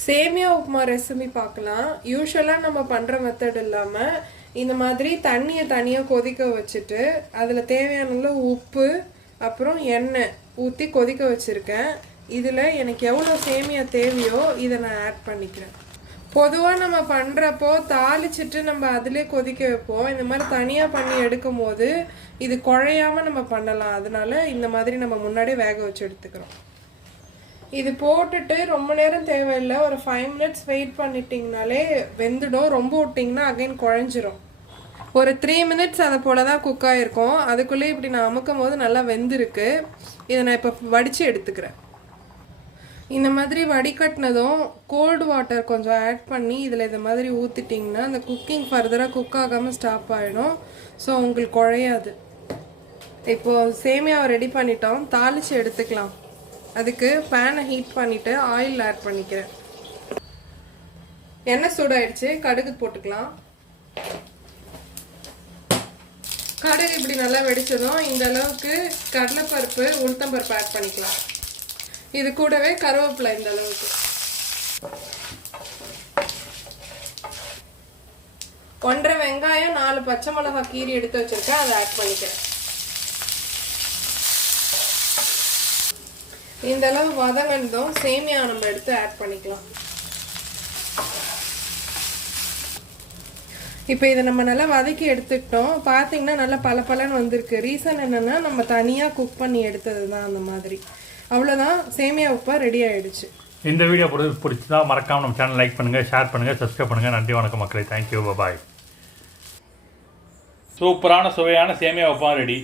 சேமியா உப்புமா ரெசிபி பார்க்கலாம். யூஸ்வலாக நம்ம பண்ணுற மெத்தட் இல்லாமல் இந்த மாதிரி தண்ணியை தனியாக கொதிக்க வச்சுட்டு அதில் தேவையான அளவு உப்பு அப்புறம் எண்ணெய் ஊற்றி கொதிக்க வச்சுருக்கேன். இதில் எனக்கு எவ்வளோ சேமியா தேவையோ இதை நான் ஆட் பண்ணிக்கிறேன். பொதுவாக நம்ம பண்ணுறப்போ தாளிச்சிட்டு நம்ம அதிலே கொதிக்க வைப்போம். இந்த மாதிரி தனியாக பண்ணி எடுக்கும் போது இது குழையாமல் நம்ம பண்ணலாம். அதனால இந்த மாதிரி நம்ம முன்னாடியே வேக வச்சு எடுத்துக்கிறோம். இது போட்டுட்டு ரொம்ப நேரம் தேவையில்லை. ஒரு ஃபைவ் மினிட்ஸ் வெயிட் பண்ணிட்டீங்கனாலே வெந்துடும். ரொம்ப விட்டிங்கன்னா அகைன் குழஞ்சிரும். ஒரு த்ரீ மினிட்ஸ் அதை போல தான் குக் ஆகிருக்கும் அதுக்குள்ளேயே இப்படி நான் அமுக்கும் போது நல்லா வெந்திருக்கு. இதை நான் இப்போ வடித்து எடுத்துக்கிறேன். இந்த மாதிரி வடிகட்டினதும் கோல்டு வாட்டர் கொஞ்சம் ஆட் பண்ணி இதில் இந்த மாதிரி ஊற்றிட்டிங்கன்னா அந்த குக்கிங் ஃபர்தராக குக் ஆகாமல் ஸ்டாப் ஆகிடும் ஸோ உங்களுக்கு குழையாது. இப்போது சேமியாவை ரெடி பண்ணிட்டோம். தாளித்து எடுத்துக்கலாம். அதுக்கு பேனை ஹீட் பண்ணிவிட்டு ஆயில் ஆட் பண்ணிக்கிறேன். எண்ணெய் சூடாயிடுச்சு கடுகு போட்டுக்கலாம். கடுகு இப்படி நல்லா வெடிச்சதும் இந்த அளவுக்கு கடலைப்பருப்பு உளுத்தம்பருப்பு ஆட் பண்ணிக்கலாம். இது கூடவே கருவேப்பிலை இந்த அளவுக்கு. ஒன்றரை வெங்காயம் நாலு பச்சை மிளகாய் கீரி எடுத்து வச்சிருக்கேன் அதை ஆட் பண்ணிக்கிறேன். இந்த அளவு வதங்கினதும் சேமியா நம்ம எடுத்து ஆட் பண்ணிக்கலாம். இப்போ இதை நம்ம நல்லா வதக்கி எடுத்துக்கிட்டோம். பார்த்தீங்கன்னா நல்லா பளபளன்னு வந்திருக்கு. ரீசன் என்னென்னா நம்ம தனியாக குக் பண்ணி எடுத்தது தான் அந்த மாதிரி. அவ்வளோதான் சேமியா உப்பா ரெடி ஆகிடுச்சு இந்த வீடியோ பிடிச்சி பிடிச்சதா மறக்காம நம்ம சேனல் லைக் பண்ணுங்கள் ஷேர் பண்ணுங்கள் சப்ஸ்கிரைப் பண்ணுங்கள் நன்றி வணக்கம் மக்களே. தேங்க்யூ பாய் சூப்பரான சுவையான சேமியா உப்பா ரெடி